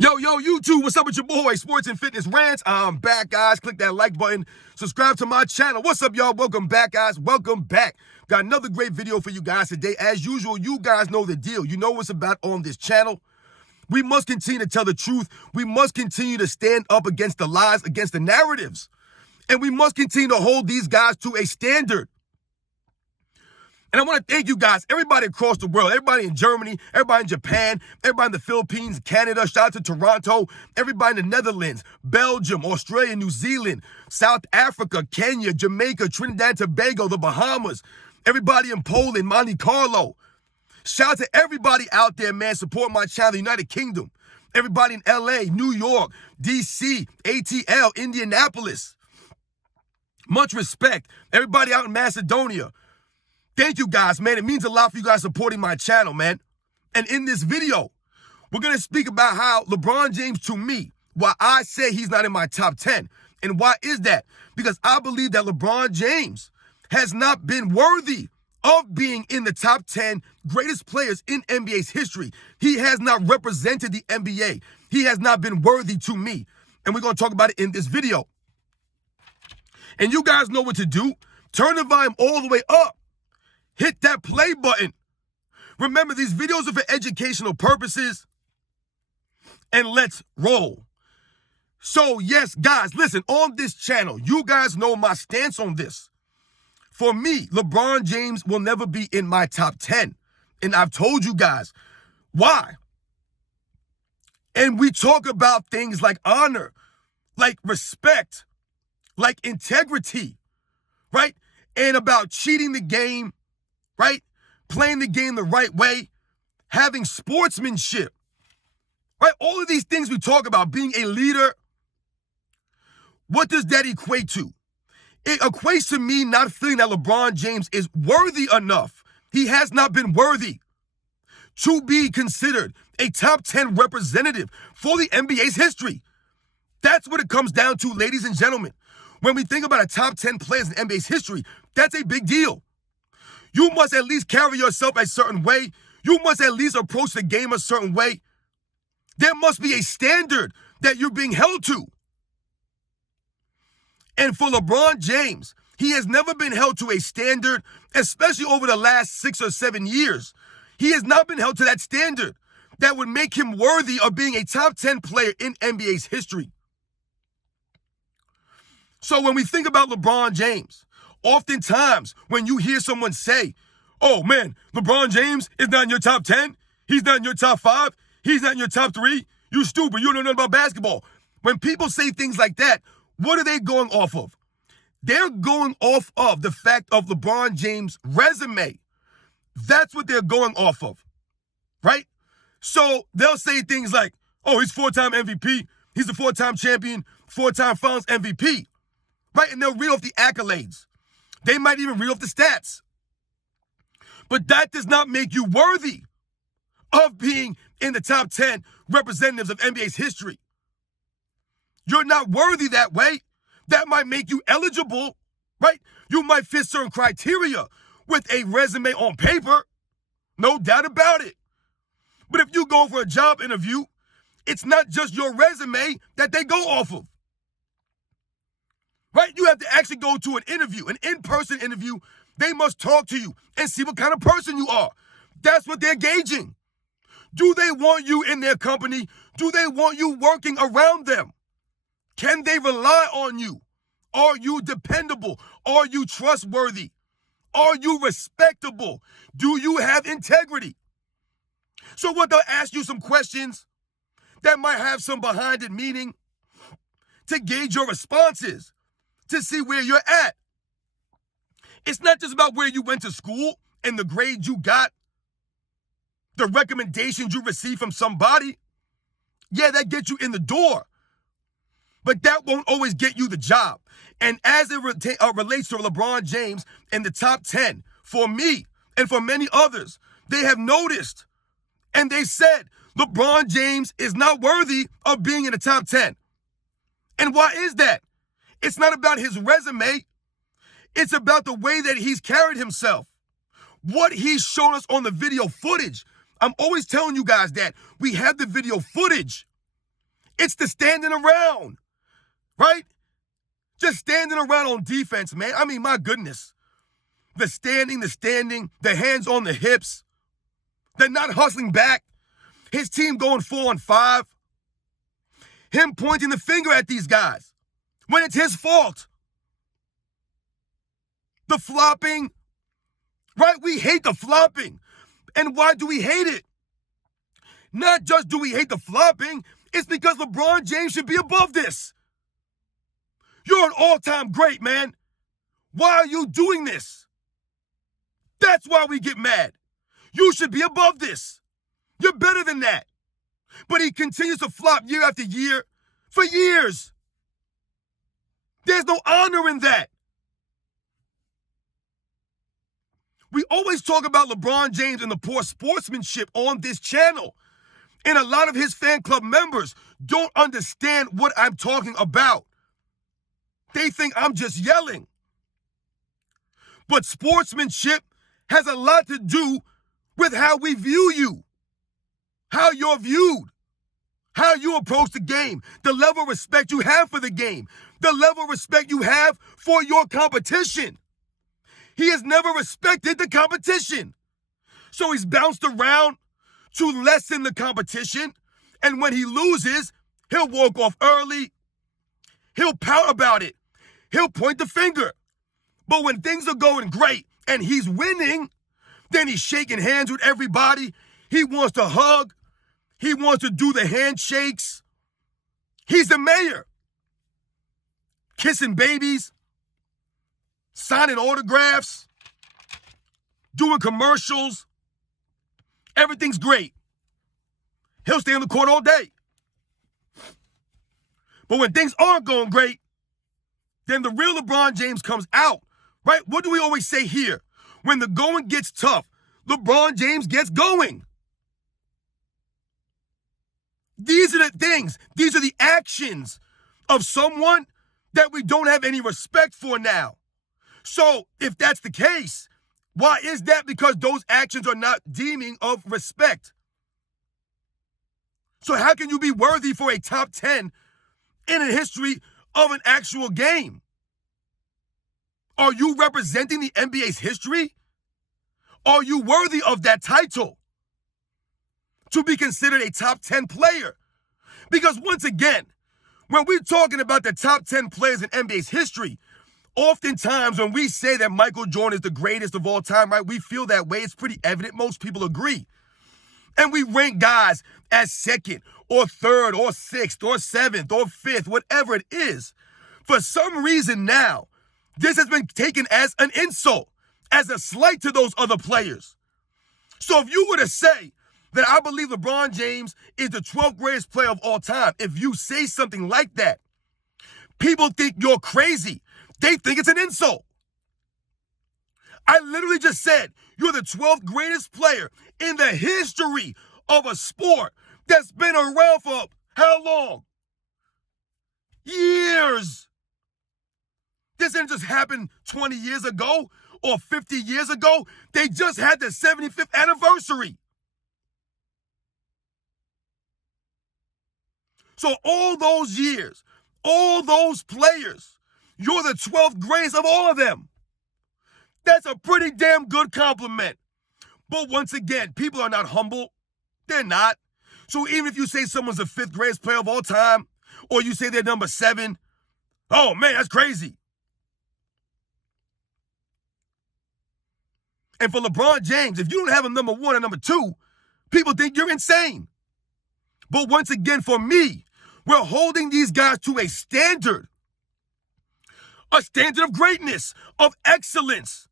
Yo, YouTube, what's up with your boy, Sports and Fitness Rants? I'm back, guys. Click that like button. Subscribe to my channel. What's up, y'all? Welcome back, guys. Welcome back. Got another great video for you guys today. As usual, you guys know the deal. You know what's about on this channel. We must continue to tell the truth. We must continue to stand up against the lies, against the narratives. And we must continue to hold these guys to a standard. And I want to thank you guys, everybody across the world, everybody in Germany, everybody in Japan, everybody in the Philippines, Canada, shout out to Toronto, everybody in the Netherlands, Belgium, Australia, New Zealand, South Africa, Kenya, Jamaica, Trinidad and Tobago, the Bahamas, everybody in Poland, Monte Carlo. Shout out to everybody out there, man, support my channel, the United Kingdom. Everybody in LA, New York, DC, ATL, Indianapolis. Much respect. Everybody out in Macedonia. Thank you guys, man. It means a lot for you guys supporting my channel, man. And in this video, we're going to speak about how LeBron James, to me, why I say he's not in my top 10. And why is that? Because I believe that LeBron James has not been worthy of being in the top 10 greatest players in NBA's history. He has not represented the NBA. He has not been worthy to me. And we're going to talk about it in this video. And you guys know what to do. Turn the volume all the way up. Hit that play button. Remember, these videos are for educational purposes. And let's roll. So, yes, guys, listen, on this channel, you guys know my stance on this. For me, LeBron James will never be in my top 10. And I've told you guys why. And we talk about things like honor, like respect, like integrity, right? And about cheating the game, right? Playing the game the right way, having sportsmanship, right? All of these things we talk about, being a leader. What does that equate to? It equates to me not feeling that LeBron James is worthy enough. He has not been worthy to be considered a top 10 representative for the NBA's history. That's what it comes down to, ladies and gentlemen. When we think about a top 10 players in NBA's history, that's a big deal. You must at least carry yourself a certain way. You must at least approach the game a certain way. There must be a standard that you're being held to. And for LeBron James, he has never been held to a standard, especially over the last 6 or 7 years. He has not been held to that standard that would make him worthy of being a top 10 player in NBA's history. So when we think about LeBron James, oftentimes when you hear someone say, oh man, LeBron James is not in your top 10, he's not in your top 5, he's not in your top 3, you stupid, you don't know nothing about basketball. When people say things like that, what are they going off of? They're going off of the fact of LeBron James' resume. That's what they're going off of, right? So they'll say things like, oh, he's 4-time MVP, he's a 4-time champion, 4-time Finals MVP, right? And they'll read off the accolades. They might even read off the stats. But that does not make you worthy of being in the top 10 representatives of NBA's history. You're not worthy that way. That might make you eligible, right? You might fit certain criteria with a resume on paper. No doubt about it. But if you go for a job interview, it's not just your resume that they go off of. Right? You have to actually go to an interview, an in-person interview. They must talk to you and see what kind of person you are. That's what they're gauging. Do they want you in their company? Do they want you working around them? Can they rely on you? Are you dependable? Are you trustworthy? Are you respectable? Do you have integrity? So what, they'll ask you some questions that might have some behind it meaning to gauge your responses, to see where you're at. It's not just about where you went to school and the grades you got, the recommendations you received from somebody. Yeah, that gets you in the door. But that won't always get you the job. And as it relates to LeBron James in the top 10, for me and for many others, they have noticed and they said LeBron James is not worthy of being in the top 10. And why is that? It's not about his resume. It's about the way that he's carried himself. What he's shown us on the video footage. I'm always telling you guys that we have the video footage. It's the standing around, right? Just standing around on defense, man. I mean, my goodness. The standing, the hands on the hips. They're not hustling back. His team going 4-on-5. Him pointing the finger at these guys when it's his fault. The flopping, right? We hate the flopping. And why do we hate it? Not just do we hate the flopping, it's because LeBron James should be above this. You're an all-time great, man. Why are you doing this? That's why we get mad. You should be above this. You're better than that. But he continues to flop year after year for years. There's no honor in that. We always talk about LeBron James and the poor sportsmanship on this channel. And a lot of his fan club members don't understand what I'm talking about. They think I'm just yelling. But sportsmanship has a lot to do with how we view you, how you're viewed, how you approach the game, the level of respect you have for the game, the level of respect you have for your competition. He has never respected the competition. So he's bounced around to lessen the competition. And when he loses, he'll walk off early. He'll pout about it. He'll point the finger. But when things are going great and he's winning, then he's shaking hands with everybody. He wants to hug. He wants to do the handshakes. He's the mayor. Kissing babies, signing autographs, doing commercials. Everything's great. He'll stay on the court all day. But when things aren't going great, then the real LeBron James comes out, right? What do we always say here? When the going gets tough, LeBron James gets going. These are the things, these are the actions of someone that we don't have any respect for now. So if that's the case, why is that? Because those actions are not deeming of respect. So how can you be worthy for a top 10 in a history of an actual game? Are you representing the NBA's history? Are you worthy of that title to be considered a top 10 player? Because once again, when we're talking about the top 10 players in NBA's history, oftentimes when we say that Michael Jordan is the greatest of all time, right, we feel that way. It's pretty evident. Most people agree. And we rank guys as second or third or sixth or seventh or fifth, whatever it is. For some reason now, this has been taken as an insult, as a slight to those other players. So if you were to say that I believe LeBron James is the 12th greatest player of all time, if you say something like that, people think you're crazy. They think it's an insult. I literally just said you're the 12th greatest player in the history of a sport that's been around for how long? Years. This didn't just happen 20 years ago or 50 years ago. They just had the 75th anniversary. So all those years, all those players, you're the 12th greatest of all of them. That's a pretty damn good compliment. But once again, people are not humble. They're not. So even if you say someone's the 5th greatest player of all time, or you say they're number 7, oh man, that's crazy. And for LeBron James, if you don't have him number 1 or number 2, people think you're insane. But once again, for me, we're holding these guys to a standard of greatness, of excellence,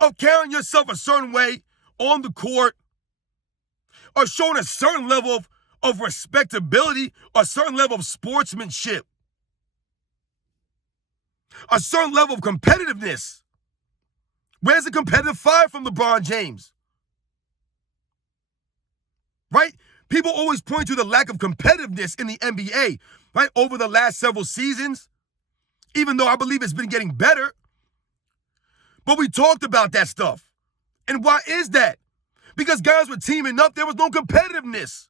of carrying yourself a certain way on the court, or showing a certain level of respectability, a certain level of sportsmanship, a certain level of competitiveness. Where's the competitive fire from LeBron James? Right? People always point to the lack of competitiveness in the NBA, right, over the last several seasons, even though I believe it's been getting better. But we talked about that stuff. And why is that? Because guys were teaming up. There was no competitiveness.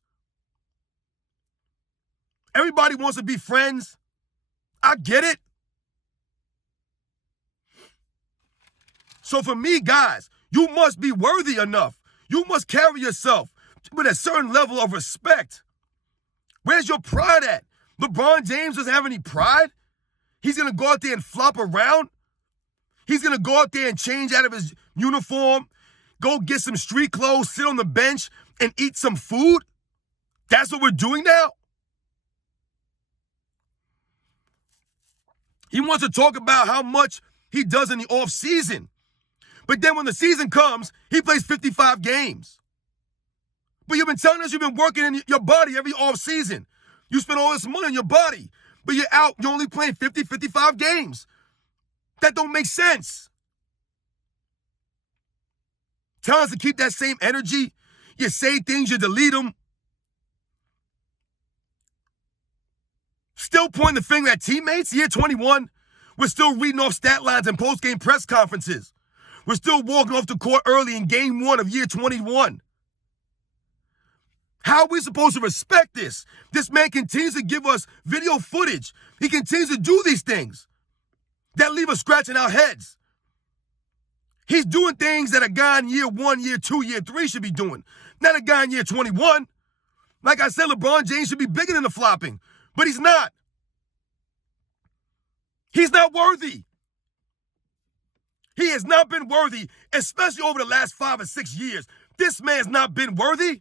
Everybody wants to be friends. I get it. So for me, guys, you must be worthy enough. You must carry yourself with a certain level of respect. Where's your pride at? LeBron James doesn't have any pride? He's going to go out there and flop around? He's going to go out there and change out of his uniform, go get some street clothes, sit on the bench, and eat some food? That's what we're doing now? He wants to talk about how much he does in the offseason. But then when the season comes, he plays 55 games. But you've been telling us you've been working in your body every offseason. You spend all this money on your body, but you're out, you're only playing 50, 55 games. That don't make sense. Tell us to keep that same energy. You say things, you delete them. Still pointing the finger at teammates, year 21. We're still reading off stat lines and post-game press conferences. We're still walking off the court early in game 1 of year 21. How are we supposed to respect this? This man continues to give us video footage. He continues to do these things that leave us scratching our heads. He's doing things that a guy in year 1, year 2, year 3 should be doing. Not a guy in year 21. Like I said, LeBron James should be bigger than the flopping, but he's not. He's not worthy. He has not been worthy, especially over the last 5 or 6 years. This man's not been worthy.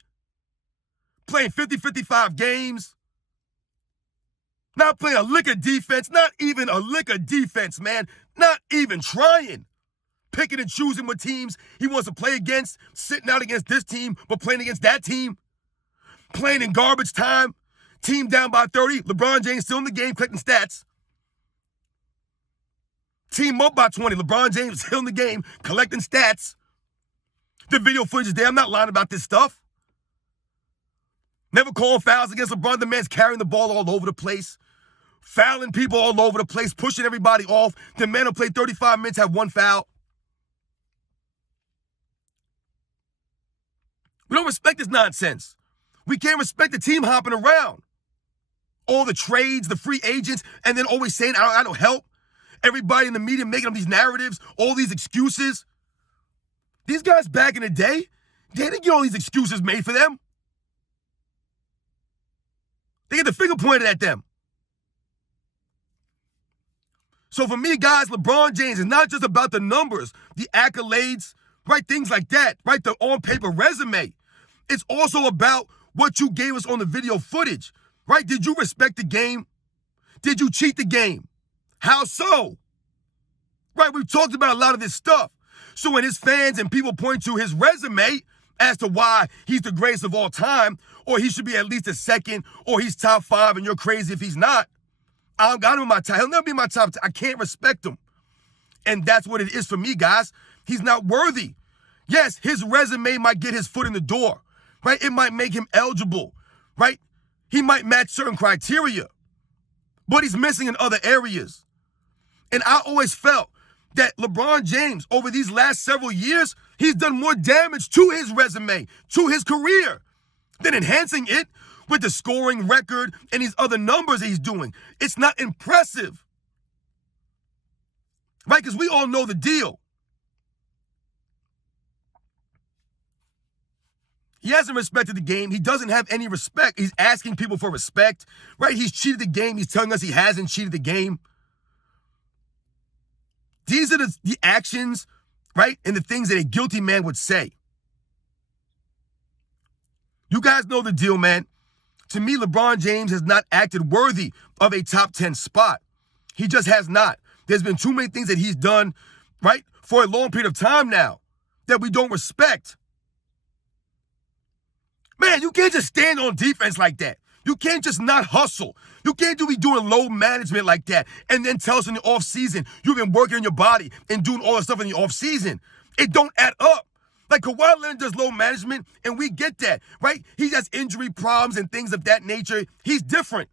Playing 50, 55 games. Not playing a lick of defense. Not even a lick of defense, man. Not even trying. Picking and choosing what teams he wants to play against. Sitting out against this team, but playing against that team. Playing in garbage time. Team down by 30. LeBron James still in the game, collecting stats. Team up by 20. LeBron James still in the game, collecting stats. The video footage is there. I'm not lying about this stuff. Never calling fouls against LeBron. The man's carrying the ball all over the place. Fouling people all over the place, pushing everybody off. The man will play 35 minutes, have 1 foul. We don't respect this nonsense. We can't respect the team hopping around. All the trades, the free agents, and then always saying, I don't help. Everybody in the media making up these narratives, all these excuses. These guys back in the day, they didn't get all these excuses made for them. They get the finger pointed at them. So for me, guys, LeBron James is not just about the numbers, the accolades, right? Things like that, right? The on-paper resume. It's also about what you gave us on the video footage, right? Did you respect the game? Did you cheat the game? How so? Right, we've talked about a lot of this stuff. So when his fans and people point to his resume as to why he's the greatest of all time, or he should be at least a second, or he's top 5 and you're crazy if he's not, I don't got him in my top. He'll never be in my top 10. I can't respect him. And that's what it is for me, guys. He's not worthy. Yes, his resume might get his foot in the door, right? It might make him eligible, right? He might match certain criteria, but he's missing in other areas. And I always felt that LeBron James, over these last several years, he's done more damage to his resume, to his career, than enhancing it with the scoring record and these other numbers that he's doing. It's not impressive, right? Because we all know the deal. He hasn't respected the game. He doesn't have any respect. He's asking people for respect, right? He's cheated the game. He's telling us he hasn't cheated the game. These are the actions, right, and the things that a guilty man would say. You guys know the deal, man. To me, LeBron James has not acted worthy of a top 10 spot. He just has not. There's been too many things that he's done, right, for a long period of time now that we don't respect. Man, you can't just stand on defense like that. You can't just not hustle. You can't be doing low management like that and then tell us in the offseason you've been working on your body and doing all that stuff in the offseason. It don't add up. Like Kawhi Leonard does low management, and we get that, right? He has injury problems and things of that nature. He's different,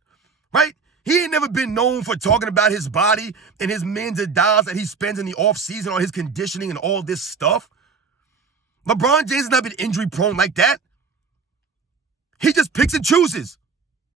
right? He ain't never been known for talking about his body and his millions of dollars that he spends in the offseason on his conditioning and all this stuff. LeBron James has not been injury prone like that. He just picks and chooses.